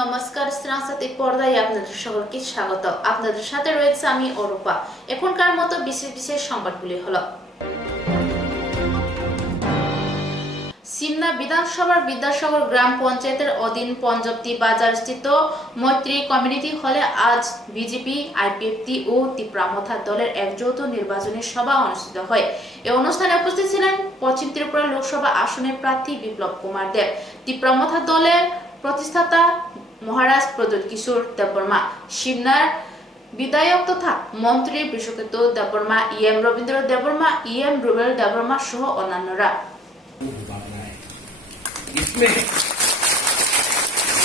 নমস্কার, সাংস্কৃতিক পর্দায় আপনাদের সকলকে স্বাগত। আপনাদের সাথে রয়েছে আমি অরূপা। এখনকার মতো বিশেষ বিশেষ সংবাদগুলি হলো: সিমনা বিধানসভার বিদ্যাসাগর গ্রাম পঞ্চায়েতের অধীন পঞ্জপ্তি বাজার স্থিত মৈত্রী কমিউনিটি হলে আজ বিজেপি, আইপিএফটি ও তীব্রামথা দলের এক যৌথ নির্বাচনী সভা অনুষ্ঠিত হয়। এই অনুষ্ঠানে উপস্থিত ছিলেন পশ্চিম ত্রিপুরা লোকসভা আসনের প্রার্থী বিপ্লব কুমার দেব, তীব্রামথা দলের প্রতিষ্ঠাতা মহারাজ প্রদ্যোৎ কিশোর দেববর্মা, সিমনার বিধায়ক তথা মন্ত্রী বিশ্বকেতু দেববর্মা, ইএম রবীন্দ্র দেববর্মা, ইএম রুবেল দেববর্মা সহ অন্যান্যরা। इसमें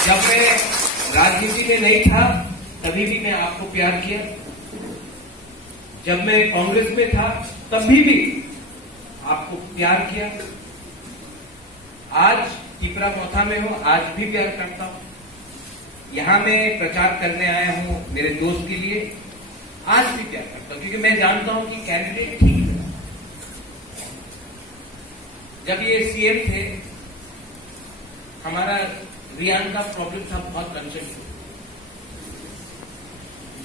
जब मैं राजनीति में नहीं था तभी भी मैं आपको प्यार किया, जब मैं कांग्रेस में था तभी भी आपको प्यार किया, आज टीपरामोथा में हूं आज भी प्यार करता हूं। यहां मैं प्रचार करने आया हूं मेरे दोस्त के लिए, आज भी प्यार करता हूं क्योंकि मैं जानता हूं कि कैंडिडेट ठीक है। जब ये सीएम थे हमारा रियान का प्रॉब्लम था, बहुत टेंशन थी,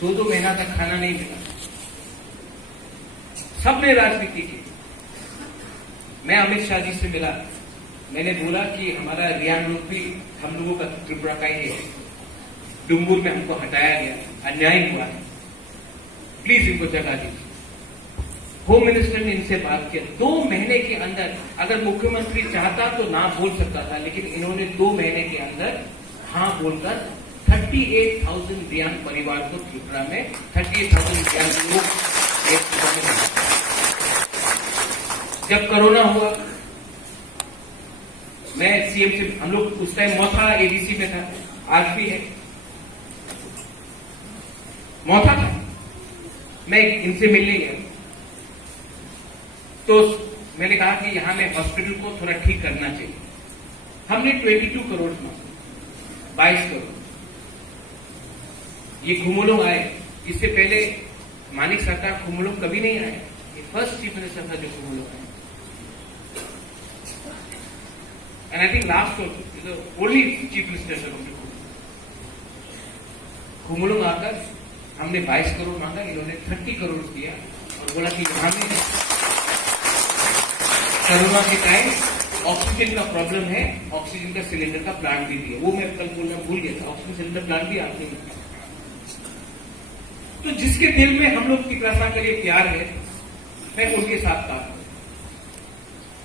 2-2 महीना तक खाना नहीं मिला, सबने राजनीति की। मैं अमित शाह जी से मिला, मैंने बोला कि हमारा रियान लोग भी हम लोगों का त्रिपुरा का ही है, डुम्बुर में हमको हटाया गया, अन्याय हुआ है, प्लीज इनको जगह दीजिए। होम मिनिस्टर ने इनसे बात किया, 2 महीने के अंदर, अगर मुख्यमंत्री चाहता तो ना बोल सकता था, लेकिन इन्होंने 2 महीने के अंदर हाँ बोलकर 38,000 रियान परिवार को त्रिपुरा में 38,000 रियान लोग जब कोरोना हुआ, मैं सीएम से, हम लोग उस टाइम मोथा एडीसी में था, आज भी है, मोथा था, मैं इनसे मिलने गया तो मैंने कहा कि यहां में हॉस्पिटल को थोड़ा ठीक करना चाहिए। हमने 22 करोड़ मांगा, 22 करोड़। ये खुमुलों आए, इससे पहले मानिक सरकार खुमुलों कभी नहीं आए, ये फर्स्ट चीफ मिनिस्टर था जो खुमुलों आए। And I think last only chief minister Khumulwng आकर हमने 22 करोड़ मांगा, इन्होंने 30 करोड़ दिया और बोला कि यहां में कोरोना के टाइम ऑक्सीजन का प्रॉब्लम है, ऑक्सीजन का सिलेंडर का प्लांट भी दिया। वो मैं कल बोलना भूल गया था, ऑक्सीजन सिलेंडर प्लांट भी आपने दिया। तो जिसके दिल में हम लोग टीपरासा के लिए प्यार है, मैं उनके साथ था।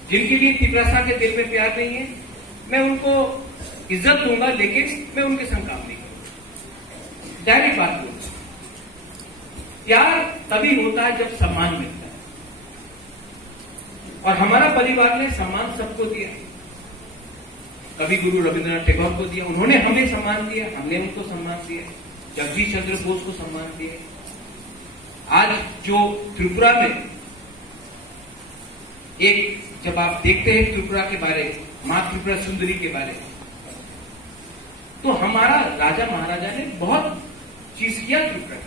जिनके लिए टीपरासा के दिल में प्यार नहीं है, मैं उनको इज्जत दूंगा, लेकिन मैं उनके संग काम नहीं करूंगा। जाहिर बात बोल, प्यार तभी होता है जब सम्मान मिलता है, और हमारा परिवार ने सम्मान सबको दिया। कभी गुरु रविंद्रनाथ टैगोर को दिया, उन्होंने हमें सम्मान दिया, हमने उनको सम्मान दिया, जगदीश चंद्र बोस को सम्मान दिया। आज जो त्रिपुरा में एक, जब आप देखते हैं त्रिपुरा के बारे, मां त्रिपुरा सुंदरी के बारे, तो हमारा राजा महाराजा ने बहुत चीज किया त्रिपुरा।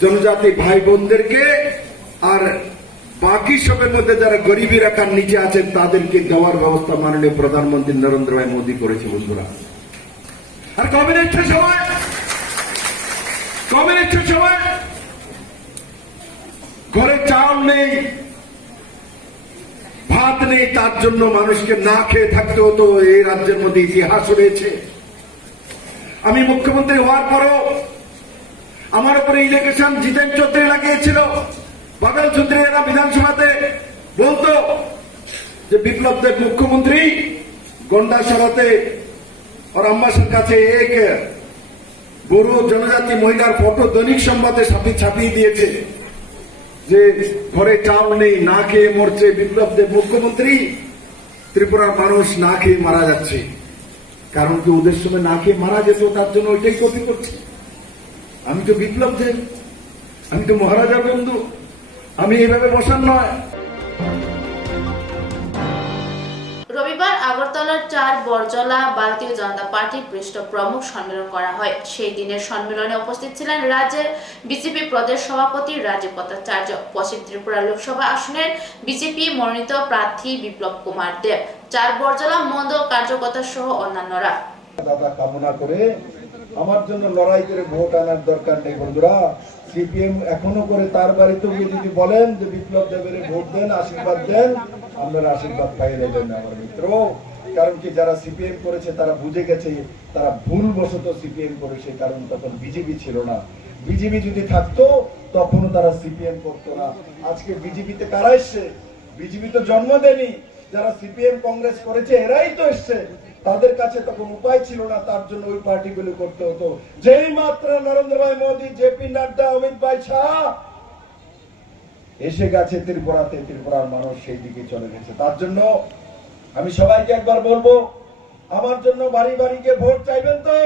जनजाति भाई বোনদেরকে আর বাকি সবের মধ্যে যারা গরিবী রেখার নিচে আছেন তাদেরকে দেওয়ার ব্যবস্থা মাননীয় প্রধানমন্ত্রী নরেন্দ্র ভাই মোদী করেছে বন্ধুরা। আর কমিউনিস্টের সময় ঘরে চাল নেই, ভাত নেই, তার জন্য মানুষকে না খেয়ে থাকতে হতো। এই রাজ্যের মধ্যে ইতিহাস রয়েছে। আমি মুখ্যমন্ত্রী হওয়ার পরও আমার উপরে ইলেকশন জিতেন চৌধুরী লাগিয়েছিল। বাদল চৌধুরী এরা বিধানসভাতে বলতো যে বিপ্লব দেব মুখ্যমন্ত্রী গন্ডা সরাতে और अम्बासर কাছে এক বড় জনজাতি মহিলার ফটো দৈনিক সংবাদে ছাপিয়ে দিয়েছে যে ঘরে চাল নেই, না খেয়ে মরছে বিপ্লব দেব মুখ্যমন্ত্রী, ত্রিপুরার মানুষ না খেয়ে মারা যাচ্ছে। কারণ কি ওদের সময় না খেয়ে মারা যেত, তার জন্য ওইটাই কপি করছে। আমি তো বিপ্লব দেব, আমি তো মহারাজার বন্ধু, আমি এইভাবে বসার নয়। রবিবার আগরতলার 4 বরজলা ভারতীয় জনতা পার্টির পৃষ্ঠ প্রমুখ সম্মেলন করা হয়। সেই দিনের সম্মেলনে উপস্থিত ছিলেন রাজ্যের বিজেপি প্রদেশ সভাপতি রাজীব ভট্টাচার্য, পশ্চিম ত্রিপুরা লোকসভা আসনের বিজেপি মনোনীত প্রার্থী বিপ্লব কুমার দেব, 4 বরজলা মণ্ডল কার্যকর্তা সহ অন্যান্যরা। দাদা কামনা করে আমার জন্য লড়াই করে ভোট আনার দরকার নেই বন্ধুরা। সিপিএম এখনো করে তার বাড়িতে গিয়ে যদি বলেন যে বিপ্লব দেবের ভোট দেন, আশীর্বাদ দেন, আপনারা আশীর্বাদ পাইয়ে দেবেন আমার মিত্র। কারণ কি, যারা সিপিএম করেছে তারা বুঝে গেছে তারা ভুলবশত সিপিএম করেছে, কারণ তখন বিজেপি ছিল না। বিজেপি যদি থাকতো তখনও তারা সিপিএম করতো না। আজকে বিজেপিতে কারা এসছে? বিজেপি তো জন্ম দেয়নি, যারা সিপিএম কংগ্রেস করেছে এরাই তো এসছে। তাদের কাছে তখন উপায় ছিল না, তার জন্য ওই পার্টিগুলো করতে হতো। যেই মাত্র নরেন্দ্র ভাই মোদী, জেপি নাড্ডা, অমিত ভাই শাহ এসে গেছে ত্রিপুরাতে, ত্রিপুরার মানুষ সেই দিকে চলে গেছে। তার জন্য আমি সবাইকে একবার বলবো, আমার জন্য বাড়ি বাড়ি গিয়ে ভোট চাইবেন তো?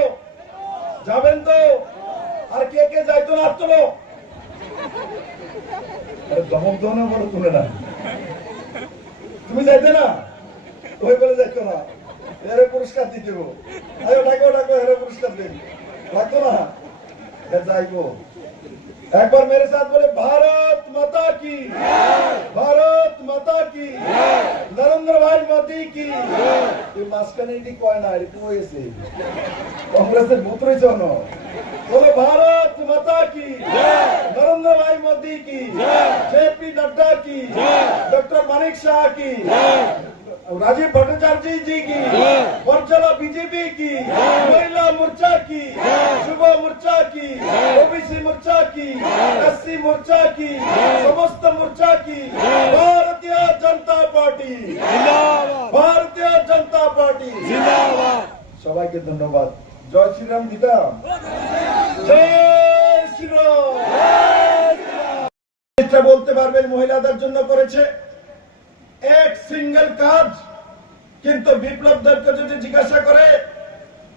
যাবেন তো? আর কে কে যাইতো না তোলো? দমক দমনে বলো তুলে না, তুমি যাইতে না? ওই বলে যাইতো না, এরে পুরস্কার দিয়ে দেবো, ডাকো ডাকো, এরে পুরস্কার দিন, লাগতো না? যাইবো একবার মেরে সাথ বলে, ভারত মাতা কি, ভারত মাতা কি, নরেন্দ্র ভাই মোদী কি। তুই মাঝখানে এটি কয় না, এটি হয়েছে কংগ্রেসের ভূত রয়েছে বলে, ভারত মাতা কি, নরেন্দ্র ভাই মোদী কি, জেপি নাড্ডা কি, ডক্টর মানিক শাহ কি, राजीव भट्टाचार्य जी की, बरजला बीजेपी की, महिला मोर्चा की, युवा मोर्चा की, ओबीसी मोर्चा की, एससी मोर्चा की, समस्त मोर्चा की, भारतीय जनता पार्टी, भारतीय जनता पार्टी जिंदाबाद। सबाई के धन्यवाद। जय श्री राम गीता, जय श्री राम। এটা বলতে পারবেন মহিলাদের জন্য করেছে এক সিঙ্গেল কাজ, কিন্তু বিপ্লব দেবকে যদি জিজ্ঞাসা করে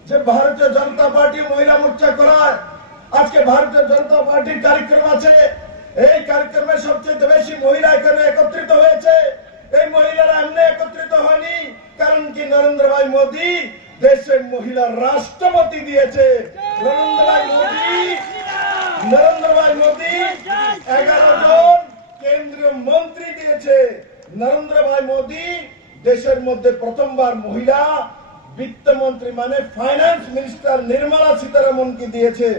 যে ভারতীয় জনতা পার্টি মহিলা মোর্চা করায়, আজকে ভারতীয় জনতা পার্টির কার্যক্রম আছে, এই কার্যক্রমে সবচেয়ে বেশি মহিলা এখানে একত্রিত হয়েছে। এই মহিলারা এমনি একত্রিত হয়নি, কারণ কি নরেন্দ্র ভাই মোদী দেশের মহিলা রাষ্ট্রপতি দিয়েছে। নরেন্দ্র ভাই মোদী 11 জন কেন্দ্রীয় মন্ত্রী দিয়েছে। নরেন্দ্র ভাই মোদী দেশের মধ্যে প্রথমবার মহিলা বিত্তমন্ত্রী মানে ফাইন্যান্স মিনিস্টার নির্মলা সীতারামনকে দিয়েছে।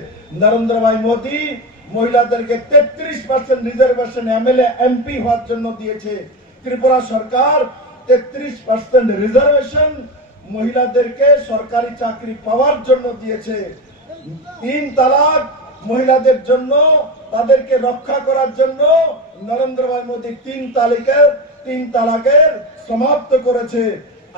নরেন্দ্র ভাই মোদী মহিলাদেরকে 33% রিজার্ভেশন এমএলএ এমপি হওয়ার জন্য দিয়েছে। ত্রিপুরা সরকার 33% রিজার্ভেশন মহিলাদেরকে সরকারি চাকরি পাওয়ার জন্য দিয়েছে। 3 তালাক মহিলাদের জন্য, তাদেরকে রক্ষা করার জন্য নরেন্দ্র ভাই মোদী 3 তালাকের সমাপ্ত করেছে।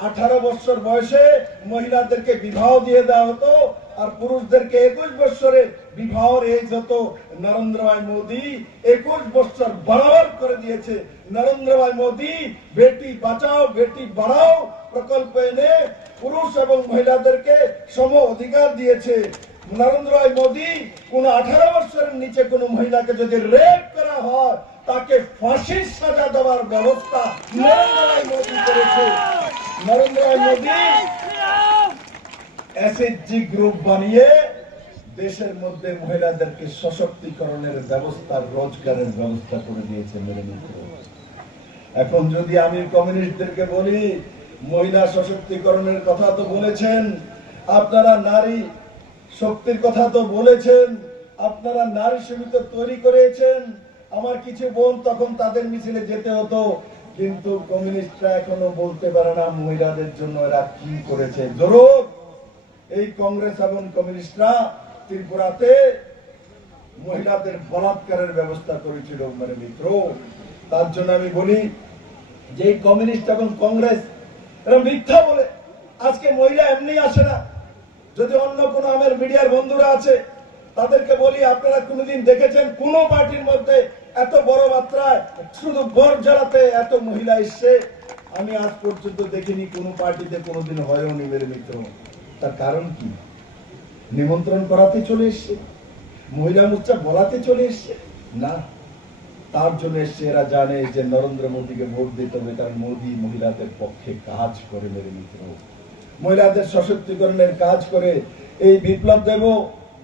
18 বছর বয়সে মহিলাদেরকে বিবাহ দিয়ে দেওয়া হতো, আর পুরুষদেরকে 21 বছরে বিবাহের এজ হতো। নরেন্দ্র ভাই মোদী 21 বছর বরাবর করে দিয়েছে। নরেন্দ্র ভাই মোদী বেটি বাঁচাও বেটি বাড়াও প্রকল্প এনে পুরুষ এবং মহিলাদেরকে সম অধিকার দিয়েছে। নরেন্দ্র ভাই মোদী কোন 18 বছরের নিচে কোন মহিলাকে যদি রেপ করা হয় তাকে ফাঁসির সাজা দেওয়ার ব্যবস্থা নরেন্দ্র ভাই মোদী করেছে। নরেন্দ্র ভাই মোদী এসএইচজি গ্রুপ বানিয়ে দেশের মধ্যে মহিলাদেরকে সশক্তিকরণের ব্যবস্থা, রোজগারের ব্যবস্থা করে দিয়েছে মেরে মিত্র। এখন যদি আমি কমিউনিস্টদেরকে বলি, মহিলা সশক্তিকরণের কথা তো বলেছেন আপনারা, নারী শক্তির কথা তো বলেছেন আপনারা, নারী সমিতি তৈরি করেছেন। আমার কিছু বোন তখন তাদের মিছিলে যেতে হতো, কিন্তু কমিউনিস্টরা এখনো বলতে পারে না মহিলাদের জন্য এরা কি করেছে। জরুর এই কংগ্রেস এবং কমিউনিস্টরা ত্রিপুরাতে মহিলাদের বলাৎকারের ব্যবস্থা করেছিল মানে মিত্র। তার জন্য আমি বলি যে কমিউনিস্ট এবং কংগ্রেস এরা মিথ্যা বলে। আজকে মহিলা এমনি আসে না। যদি অন্য কোন আমার মিডিয়ার বন্ধুরা আছে তাদেরকে বলি, আপনারা কোনদিন দেখেছেন কোন পার্টির মধ্যে এত বড় মাত্রায় শুধু ভোট জ্বালাতে এত মহিলা এসছে? আমি আজ পর্যন্ত দেখিনি, কোন পার্টিতে কোনোদিন হয়ও নি মেরে মিত্র। তার কারণ কি? নিমন্ত্রণ করাতে চলে এসছে, মহিলা মোর্চা বলাতে চলে এসছে না, তার জন্য এসছে এরা জানে যে নরেন্দ্র মোদীকে ভোট দিতে হবে, কারণ মোদী মহিলাদের পক্ষে কাজ করে মেরে মিত্র, মহিলাদের সশক্তিকরণের কাজ করে। এই বিপ্লব দেব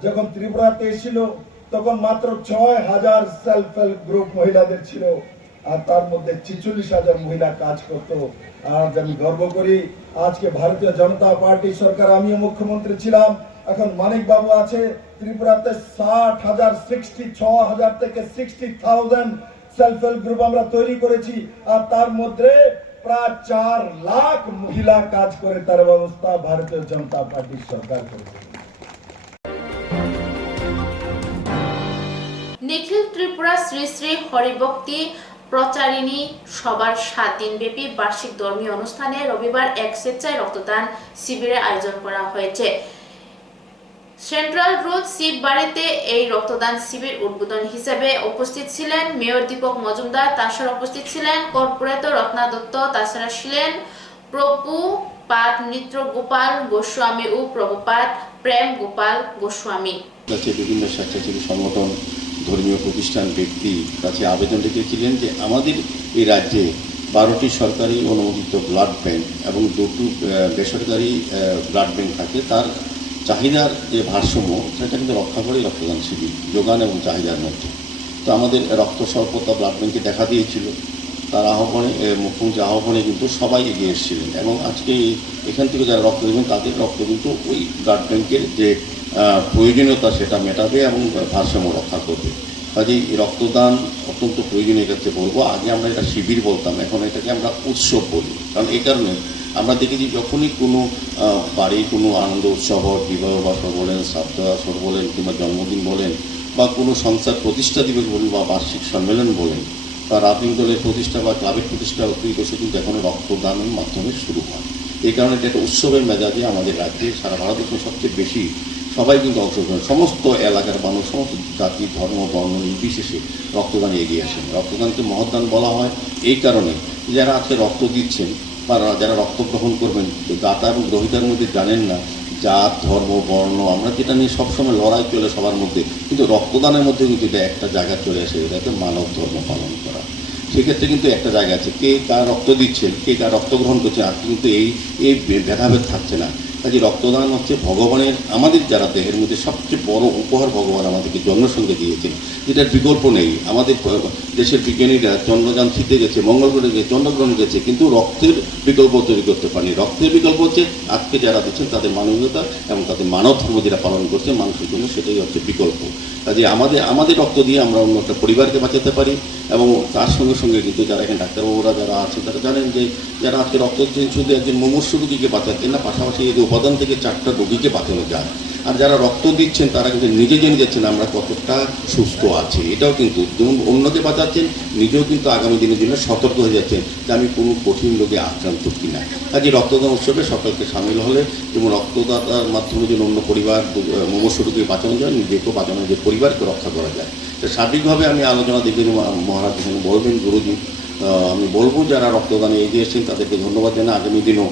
যখন ত্রিপুরাতে এসেছিল তখন মাত্র 6000 সেলফ হেল্প গ্রুপ মহিলাদের ছিল। আর তার মধ্যে 46,000 মহিলা কাজ করত। আজ আমি গর্ব করি, আজকে ভারতীয় জনতা পার্টি সরকার, আমিও মুখ্যমন্ত্রী ছিলাম, এখন মানিক বাবু আছে, ত্রিপুরাতে 60,000 66,000 থেকে 60,000 সেলফ হেল্প গ্রুপ আমরা তৈরি করেছি। আর তার মধ্যে প্রায় 4 লাখ মহিলা কাজ করে, তার ব্যবস্থা ভারতীয় জনতা পার্টির সরকার করেছে। নিখিল ত্রিপুরা শ্রী শ্রী হরিভক্তি প্রচারিণী সবার 7 দিনব্যাপী বার্ষিক ধর্মীয় অনুষ্ঠানে রবিবার এক স্বেচ্ছায় রক্তদান শিবিরের আয়োজন করা হয়েছে। সেন্ট্রাল রোড শিব বাড়িতে এই রক্তদান শিবির উদ্বোধন হিসেবে উপস্থিত ছিলেন মেয়র দীপক মজুমদার, তাছাড়া উপস্থিত ছিলেন কর্পোরেটর রত্না দত্ত, তাছাড়া ছিলেন প্রভুপাদ নৃত্য গোপাল গোস্বামী ও প্রভুপাদ প্রেম গোপাল গোস্বামী। বিভিন্ন স্বেচ্ছাসেবী সংগঠন, ধর্মীয় প্রতিষ্ঠান, ব্যক্তি কাছে আবেদন রেখেছিলেন যে আমাদের এই রাজ্যে 12টি সরকারি অনুমোদিত ব্লাড ব্যাংক এবং 2টি বেসরকারি ব্লাড ব্যাংক থাকে, তার চাহিদার যে ভারসাম্য সেটা কিন্তু রক্ষা করে রক্তদান শিবির যোগান এবং চাহিদার মধ্যে। তো আমাদের রক্ত স্বল্পতা ব্লাড ব্যাংকে দেখা দিয়েছিল, তার আহ্বানে, মুখ্যমন্ত্রীর আহ্বানে কিন্তু সবাই এগিয়ে এসেছিলেন এবং আজকে এখান থেকে যারা রক্ত দেবেন তাদের রক্ত কিন্তু ওই ব্লাড ব্যাংকের যে প্রয়োজনীয়তা সেটা মেটাবে এবং ভারসাম্য রক্ষা করবে। কাজেই রক্তদান অত্যন্ত প্রয়োজনীয় ক্ষেত্রে বলবো। আগে আমরা এটা শিবির বলতাম, এখন এটাকে আমরা উৎসব বলি। কারণ এই কারণে আমরা দেখেছি যখনই কোনো বাড়ির কোনো আনন্দ উৎসব, বিবাহ বাসর বলেন, শ্রাদ্ধ আসর বলেন, কিংবা জন্মদিন বলেন, বা কোনো সংস্থার প্রতিষ্ঠা দিবস বলেন, বা বার্ষিক সম্মেলন বলেন, বা রাজনৈতিক দলের প্রতিষ্ঠা বা ক্লাবের প্রতিষ্ঠা দিবসে কিন্তু এখন রক্তদানের মাধ্যমে শুরু হয়। এই কারণে এটা একটা উৎসবের মেজাজে আমাদের রাজ্যে সারা ভারতবর্ষে সবচেয়ে বেশি সবাই কিন্তু অংশগ্রহণ, সমস্ত এলাকার মানুষ, সমস্ত জাতি, ধর্ম, বর্ণ নির্বিশেষে রক্তদানে এগিয়ে আসেন। রক্তদানকে মহৎদান বলা হয় এই কারণে যারা আজকে রক্ত দিচ্ছেন বা যারা রক্ত গ্রহণ করবেন, দাতা এবং গ্রহীতার মধ্যে জানেন না জাত, ধর্ম, বর্ণ, আমরা যেটা নিয়ে সবসময় লড়াই চলে সবার মধ্যে, কিন্তু রক্তদানের মধ্যে কিন্তু এটা একটা জায়গা চলে আসে, এটাকে মানব ধর্ম পালন করা। সেক্ষেত্রে কিন্তু একটা জায়গা আছে, কে কার রক্ত দিচ্ছেন, কে কার রক্ত গ্রহণ করছেন, আর কিন্তু এই ভেদাভেদ থাকছে না। কাজে রক্তদান হচ্ছে ভগবানের, আমাদের যারা দেহের মধ্যে সবচেয়ে বড় উপহার ভগবান আমাদেরকে জন্মসঙ্গে দিয়েছেন, যেটার বিকল্প নেই। আমাদের দেশের বিজ্ঞানীরা চন্দ্রযান শিখতে গেছে, মঙ্গল গ্রহে গেছে, চন্দ্রগ্রহণ গেছে, কিন্তু রক্তের বিকল্প তৈরি করতে পারেনি। রক্তের বিকল্প হচ্ছে আজকে যারা দিচ্ছেন তাদের মানবীয়তা এবং তাদের মানব ধর্ম যেটা পালন করছে মানুষের জন্য, সেটাই হচ্ছে বিকল্প। কাজে আমাদের রক্ত দিয়ে আমরা অন্য একটা পরিবারকে বাঁচাতে পারি। এবং তার সঙ্গে সঙ্গে কিন্তু যারা এখানে ডাক্তারবাবুরা যারা আছেন তারা জানেন যে যারা আজকে রক্ত দিচ্ছেন শুধু একজন মুমূর্ষু রোগীকে বাঁচাচ্ছেন না, পাশাপাশি এই উপাদান থেকে 4টা রোগীকে বাঁচানো যায়। আর যারা রক্ত দিচ্ছেন তারা কিন্তু নিজে জেনে যাচ্ছেন আমরা কতটা সুস্থ আছি। এটাও কিন্তু যেমন অন্যকে বাঁচাচ্ছেন, নিজেও কিন্তু আগামী দিনের জন্য সতর্ক হয়ে যাচ্ছেন যে আমি কোনো কঠিন রোগে আক্রান্ত কিনা। কাজে রক্তদান উৎসবে সকলকে সামিল হলে যেমন রক্তদাতার মাধ্যমে যেন অন্য পরিবার মুমূর্ষু রোগীকে বাঁচানো যায়, নিজেকেও বাঁচানো যায়, পরিবারকে রক্ষা করা যায়। তো সার্বিকভাবে আমি আলোচনা দেখে মহারাজ এখানে বলবেন, গুরুজি আমি বলবো যারা রক্তদানে এগিয়ে এসেছেন তাদেরকে ধন্যবাদ জানাই। আগামী দিনও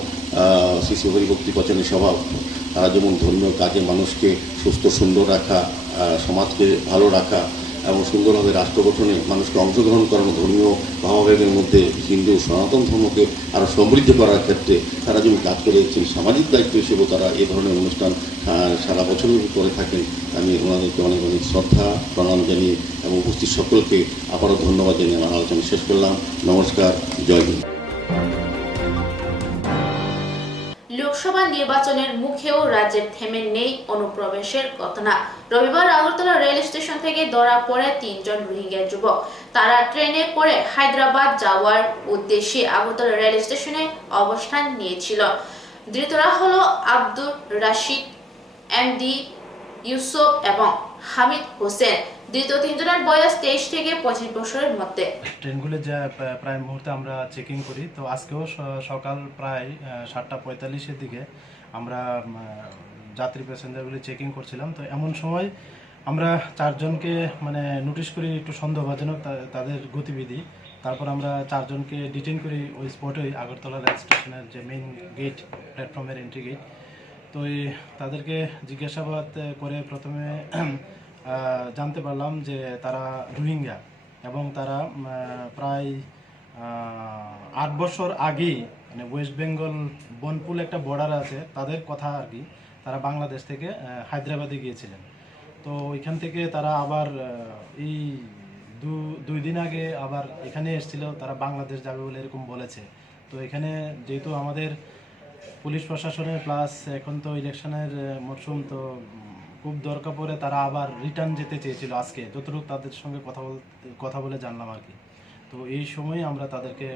শ্রী শ্রী হরিভক্তি প্রচারণী সভা তারা যেমন ধর্মীয় কাজে মানুষকে সুস্থ সুন্দর রাখা, সমাজকে ভালো রাখা এবং সুন্দরভাবে রাষ্ট্র গঠনে মানুষকে অংশগ্রহণ করানো, ধর্মীয় ভাবাবেগের মধ্যে হিন্দু সনাতন ধর্মকে আরও সমৃদ্ধ করার ক্ষেত্রে তারা যেমন কাজ করে যাচ্ছেন, সামাজিক দায়িত্ব হিসেবেও তারা এই ধরনের অনুষ্ঠান সারা বছরই করে থাকেন। আমি ওনাদেরকে অনেক অনেক শ্রদ্ধা প্রণাম জানিয়ে এবং উপস্থিত সকলকে আবারও ধন্যবাদ জানিয়ে আমার আলোচনা শেষ করলাম। নমস্কার, জয় হিন্দ। লোকসভা নির্বাচনের মুখেও রাজ্যের থেমে নেই অনুপ্রবেশের ঘটনা। রবিবার আগরতলা রেল স্টেশন থেকে ধরা পড়ে 3 জন রোহিঙ্গা যুবক। তারা ট্রেনে করে হায়দ্রাবাদ যাওয়ার উদ্দেশ্যে আগরতলা রেল স্টেশনে অবস্থান নিয়েছিল। ধৃতরা হলো আব্দুর রাশিদ, এমডি ইউসুফ এবং হামিদ হোসেন। ধৃত 3 জনের বয়স 23 থেকে 25 বছরের মধ্যে। ট্রেনগুলো যা প্রায় মুহূর্তে আমরা চেকিং করি, তো আজকেও সকাল প্রায় 7:45-এর দিকে আমরা যাত্রী প্যাসেঞ্জারগুলি চেকিং করছিলাম। তো এমন সময় আমরা 4 জনকে নোটিশ করি একটু সন্দেহভাজনক তাদের গতিবিধি। তারপর আমরা 4 জনকে ডিটেইন করি ওই স্পটেই, আগরতলা রেল স্টেশনের যে মেইন গেট, প্ল্যাটফর্মের এন্ট্রি গেট। তো তাদেরকে জিজ্ঞাসাবাদ করে প্রথমে জানতে পারলাম যে তারা রোহিঙ্গা এবং তারা প্রায় 8 বছর আগেই ওয়েস্ট বেঙ্গল বনপুল একটা বর্ডার আছে তাদের কথা আর কি, তারা বাংলাদেশ থেকে হায়দ্রাবাদে গিয়েছিলেন। তো ওইখান থেকে তারা আবার এই দুই দিন আগে আবার এখানে এসেছিল, তারা বাংলাদেশ যাবে বলে এরকম বলেছে। তো এখানে যেহেতু আমাদের পুলিশ প্রশাসনের প্লাস এখন তো ইলেকশনের মরশুম, তো খুব দরকার পড়ে তারা আবার রিটার্ন যেতে চেয়েছিল আজকে, যতটুকু তাদের সঙ্গে কথা বলে জানলাম আর কি। তো এই সময় আমরা তাদেরকে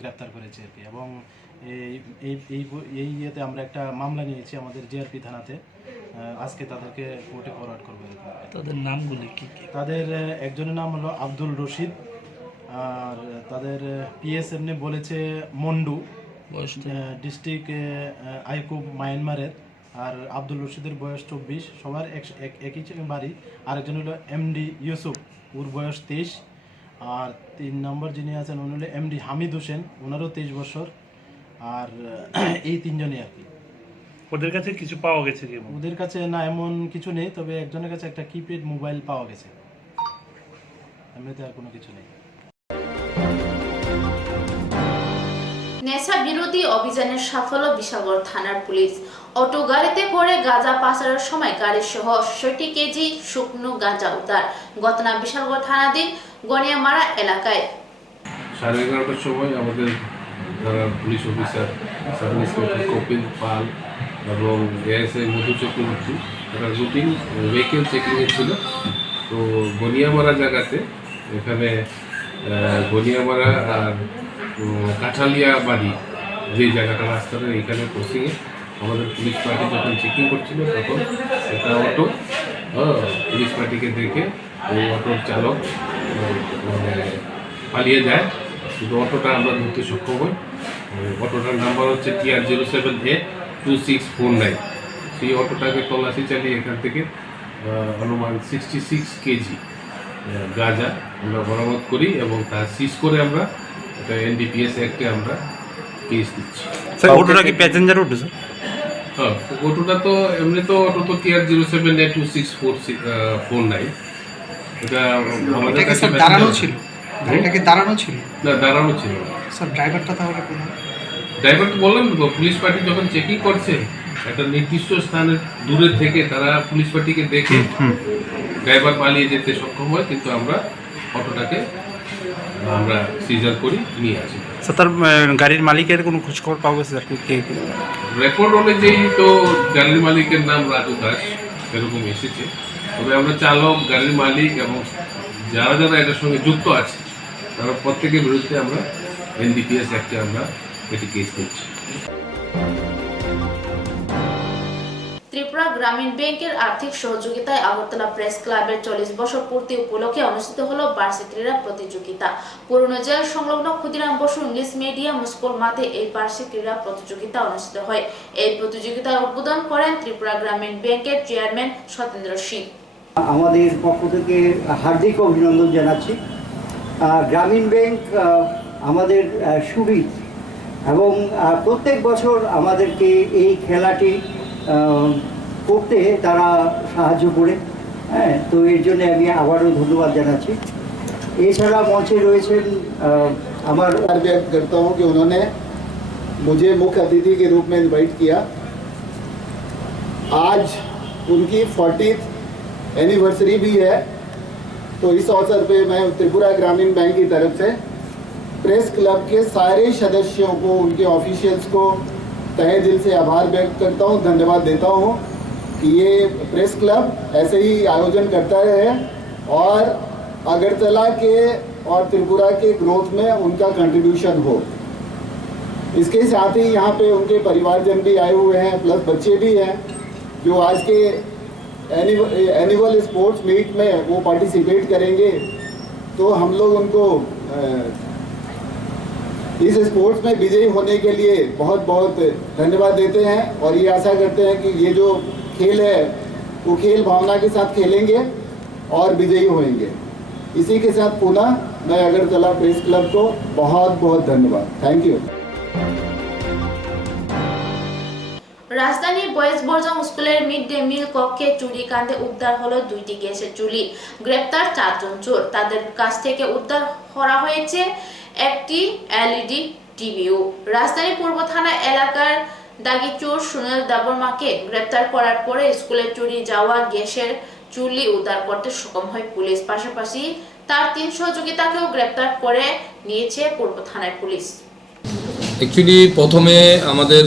গ্রেপ্তার করেছি আর কি, এবং এই ইয়েতে আমরা একটা মামলা নিয়েছি আমাদের জিআরপি থানাতে। আজকে তাদেরকে কোর্টে ফরওয়ার্ড করবো। তাদের নামগুলি কি কি? তাদের একজনের নাম হলো আব্দুল রশিদ, আর তাদের পিএস এমনি বলেছে মন্ডু, বয়স ডিস্ট্রিক্ট আইকুব মায়ানমারের। আর আব্দুল রশিদের বয়স 24, সবার একই বাড়ি। আরেকজন হলো এমডি ইউসুফ, ওর বয়স 23। আর 3 নম্বর যিনি আছেন উনি হলো এমডি হামিদ হোসেন, ওনারও 23 বছর। আর এই 3 জনই আর কি। ওদের কাছে কিছু পাওয়া গেছে কি? ওদের কাছে না এমন কিছু নেই, তবে একজনের কাছে একটা কিপ্যাড মোবাইল পাওয়া গেছে, এমনিতে আর কোনো কিছু নেই। নেশা বিরোধী অভিযানের সাফল্য বিশালগড় থানার পুলিশ। অটো গাড়িতে করে গাঁজা পাচারের সময় গাড়ির সহ 60 কেজি শুকনো গাঁজা উদ্ধার। ঘটনা বিশালগড় থানাধীন গনিয়ামারা এলাকায়। 11:30টার সময় আমাদের যারা police officer sub inspector Kapil Pal এবং এএসআই মধু চক্রবর্তী তারা রুটিন ভেহিকেল চেকিংয়ে ছিল। তো গনিয়ামারা জায়গাতে, এখানে গনিয়ামারা আর কাঠালিয়া বাড়ি যে জায়গাটা রাস্তাটা, এখানে ক্রসিংয়ে আমাদের পুলিশ পার্টি যখন চেকিং করছিল তখন একটা অটো পুলিশ পার্টিকে দেখে ওই অটোর চালক পালিয়ে যায়। কিন্তু অটোটা আমরা ধরতে সক্ষম হই। অটোটার নাম্বার হচ্ছে TR07A2649। সেই অটোটাকে তল্লাশি চালিয়ে এখান থেকে অনুমান 66 কেজি গাঁজা আমরা বরামদ করি এবং তা সিজ করে আমরা এটা NDPS অ্যাক্টে আমরা কেস দিচ্ছি। অটোটা কি প্যাসেঞ্জার অটো স্যার? হ্যাঁ, অটোটা তো এমনি তো অটো তো TR07A2649। এটা আমাদের কাছে দাঁড়ানো ছিল। এটা কি দাঁড়ানো ছিল? না, দাঁড়ানো ছিল না স্যার। ড্রাইভারটা তাহলে কোথায়? ড্রাইভার তো বললাম তো, পুলিশ পার্টি যখন চেকিং করছে একটা নির্দিষ্ট স্থানের দূরে থেকে তারা পুলিশ পার্টিকে দেখে ড্রাইভার পালিয়ে যেতে সক্ষম হয়, কিন্তু আমরা অটোটাকে আমরা সিজার করি, নিয়ে আসি। স্যার তার গাড়ির মালিকের কোনো খোঁজখবর পাওয়া গেছে স্যার? রেকর্ড অনুযায়ী তো গাড়ির মালিকের নাম রাজু দাস এরকম এসেছে, তবে আমরা চালক, গাড়ির মালিক এবং যারা যারা এটার সঙ্গে যুক্ত আছে তারা প্রত্যেকের বিরুদ্ধে আমরা NDPS অ্যাক্টে আমরা এটি কেস দিচ্ছি। ত্রিপুরা গ্রামীণ ব্যাংকের আর্থিক সহযোগিতায় আগরতলা প্রেস ক্লাবের 40 বছর পূর্তি উপলক্ষে অনুষ্ঠিত হলো বার্ষিক ক্রীড়া প্রতিযোগিতা। পুরনো জেল সংলগ্ন Khudiram Bose English medium school মাঠে এই বার্ষিক ক্রীড়া প্রতিযোগিতা অনুষ্ঠিত হয়। এই প্রতিযোগিতায় উদ্বোধন করেন ত্রিপুরা গ্রামীণ ব্যাংকের চেয়ারম্যান সতেন্দ্র সিং। আমাদের পক্ষ থেকে হার্দিক অভিনন্দন জানাচ্ছি। গ্রামীণ ব্যাংক আমাদের সুবিধ এবং প্রত্যেক বছর আমাদেরকে এই খেলাটি করতে তারা সাহায্য করে। হ্যাঁ, তো এর জন্য আমি আবারও ধন্যবাদ জানাচ্ছি। এছাড়া মঞ্চে রয়েছেন আমার व्यक्त करता हूं कि उन्होंने मुझे मुख्य अतिथि के रूप में इनवाइट किया। आज उनकी 40th एनिवर्सरी भी है, तो इस अवसर पे मैं त्रिपुरा ग्रामीण बैंक की तरफ से प्रेस क्लब के सारे सदस्यों को, उनके ऑफिशियल्स को तहे दिल से आभार व्यक्त करता हूं, धन्यवाद देता हूं कि ये प्रेस क्लब ऐसे ही आयोजन करता रहे और अगरतला के और त्रिपुरा के ग्रोथ में उनका कंट्रीब्यूशन हो। इसके साथ ही यहाँ पे उनके परिवारजन भी आए हुए हैं, प्लस बच्चे भी हैं जो आज के एनुअल स्पोर्ट्स मीट में वो पार्टिसिपेट करेंगे। तो हम लोग उनको इस स्पोर्ट्स में विजयी होने के लिए बहुत बहुत धन्यवाद देते हैं और ये आशा करते हैं कि ये जो खेल है वो खेल भावना के साथ खेलेंगे और विजयी होंगे। इसी के साथ पुनः मैं अगरतला प्रेस क्लब को बहुत बहुत धन्यवाद। Thank you. রাজধানীর বয়েজ বর্জং স্কুলের মিড ডে মিল কক্ষে চুরি কাণ্ডে উদ্ধার হলো 2টি গ্যাসের চুলি। গ্রেপ্তার 4 জন চোর। তাদের কাছ থেকে উদ্ধার করা হয়েছে একটি LED টিভিও। রাজধানী পূর্ব থানা এলাকার দাগি চোর সুনীল দেববর্মাকে গ্রেপ্তার করার পরে স্কুলে চুরি যাওয়া গ্যাসের চুলি উদ্ধার করতে সক্ষম হয় পুলিশ। পাশাপাশি তার 3 সহযোগিতাকেও গ্রেপ্তার করে নিয়েছে পূর্ব থানার পুলিশ। অ্যাকচুয়ালি প্রথমে আমাদের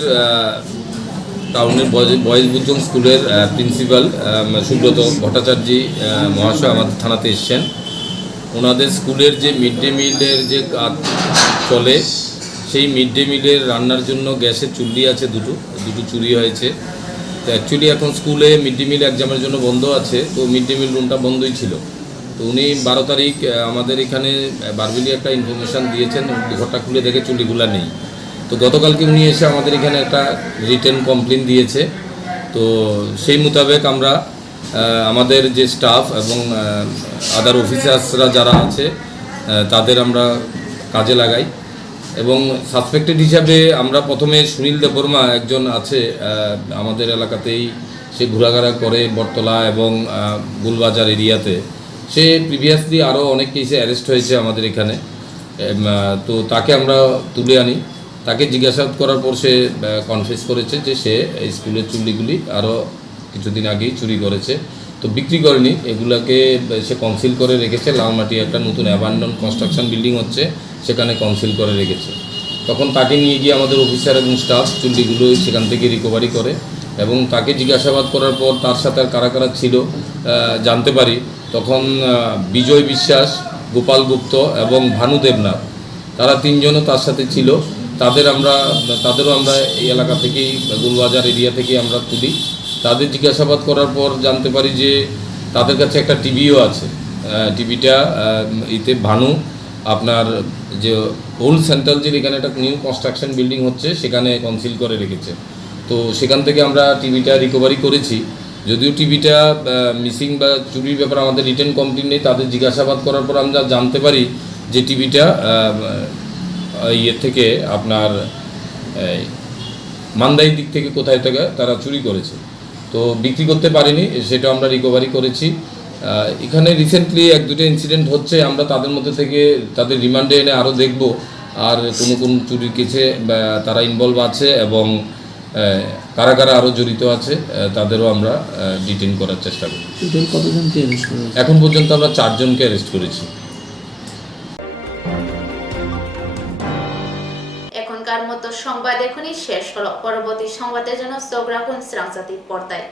টাউনের বয়েজ বুদ্ধং স্কুলের প্রিন্সিপাল সুব্রত ভট্টাচার্য মহাশয় আমাদের থানাতে এসছেন। ওনাদের স্কুলের যে মিড ডে মিলের যে কাজ চলে, সেই মিড ডে মিলের রান্নার জন্য গ্যাসের চুল্লি আছে দুটো চুরি হয়েছে। তো অ্যাকচুয়ালি এখন স্কুলে মিড ডে মিল এক্সামের জন্য বন্ধ আছে, তো মিড ডে মিল রুমটা বন্ধই ছিল। তো উনি 12 তারিখ আমাদের এখানে বারবিলি একটা ইনফরমেশান দিয়েছেন, ঘরটা খুলে দেখে চুল্লিগুলো নেই। তো গতকালকে উনি এসে আমাদের এখানে একটা রিটেন কমপ্লেন দিয়েছে। তো সেই মোতাবেক আমরা আমাদের যে স্টাফ এবং আদার অফিসার্সরা যারা আছে তাদের আমরা কাজে লাগাই এবং সাসপেক্টেড হিসাবে আমরা প্রথমে সুনীল দেববর্মা একজন আছে আমাদের এলাকাতেই, সে ঘোরাঘোরা করে বটতলা এবং গুলবাজার এরিয়াতে। সে প্রিভিয়াসলি আরও অনেক কেসে অ্যারেস্ট হয়েছে আমাদের এখানে। তো তাকে আমরা তুলে আনি, তাকে জিজ্ঞাসাবাদ করার পর সে কনফেস করেছে যে সে এই স্কুলের চুল্লিগুলি আরও কিছুদিন আগেই চুরি করেছে। তো বিক্রি করেনি, এগুলাকে সে কনসিল করে রেখেছে। লালমাটি একটা নতুন অ্যাবান্ডন কনস্ট্রাকশন বিল্ডিং হচ্ছে, সেখানে কনসিল করে রেখেছে। তখন তাকে নিয়ে গিয়ে আমাদের অফিসার এবং স্টাফ চুল্লিগুলো সেখান থেকে রিকভারি করে এবং তাকে জিজ্ঞাসাবাদ করার পর তার সাথে আর কারা কারা ছিল জানতে পারি। তখন বিজয় বিশ্বাস, গোপাল গুপ্ত এবং ভানু দেবনাথ, তারা 3 জনও তার সাথে ছিল। তাদেরও আমরা এই এলাকা থেকেই, গুলবাজার এরিয়া থেকে আমরা তুলি। তাদের জিজ্ঞাসাবাদ করার পর জানতে পারি যে তাদের কাছে একটা টিভিও আছে। টিভিটা এতে ভানু আপনার যে ওল্ড সেন্ট্রাল যে এখানে একটা নিউ কনস্ট্রাকশন বিল্ডিং হচ্ছে সেখানে কনসিল করে রেখেছে। তো সেখান থেকে আমরা টিভিটা রিকভারি করেছি। যদিও টিভিটা মিসিং বা চুরির ব্যাপারে আমাদের রিটেন কমপ্লেন নেই, তাদের জিজ্ঞাসাবাদ করার পর আমরা জানতে পারি যে টিভিটা ইয়ের থেকে আপনার মান্দাই দিক থেকে কোথায় থেকে তারা চুরি করেছে। তো বিক্রি করতে পারিনি, সেটা আমরা রিকভারি করেছি। এখানে রিসেন্টলি 1-2টা ইনসিডেন্ট হচ্ছে, আমরা তাদের মধ্যে থেকে তাদের রিমান্ডে এনে আরও দেখব আর কোন চুরির কেসে তারা ইনভলভ আছে এবং কারা কারা আরও জড়িত আছে তাদেরও আমরা ডিটেইন করার চেষ্টা করি। এখন পর্যন্ত আমরা 4 জনকে অ্যারেস্ট করেছি। এখনকার মতো সংবাদ এখনই শেষ হলো। পরবর্তী সংবাদের জন্য চোখ রাখুন শ্রাংসাতিক পর্দায়।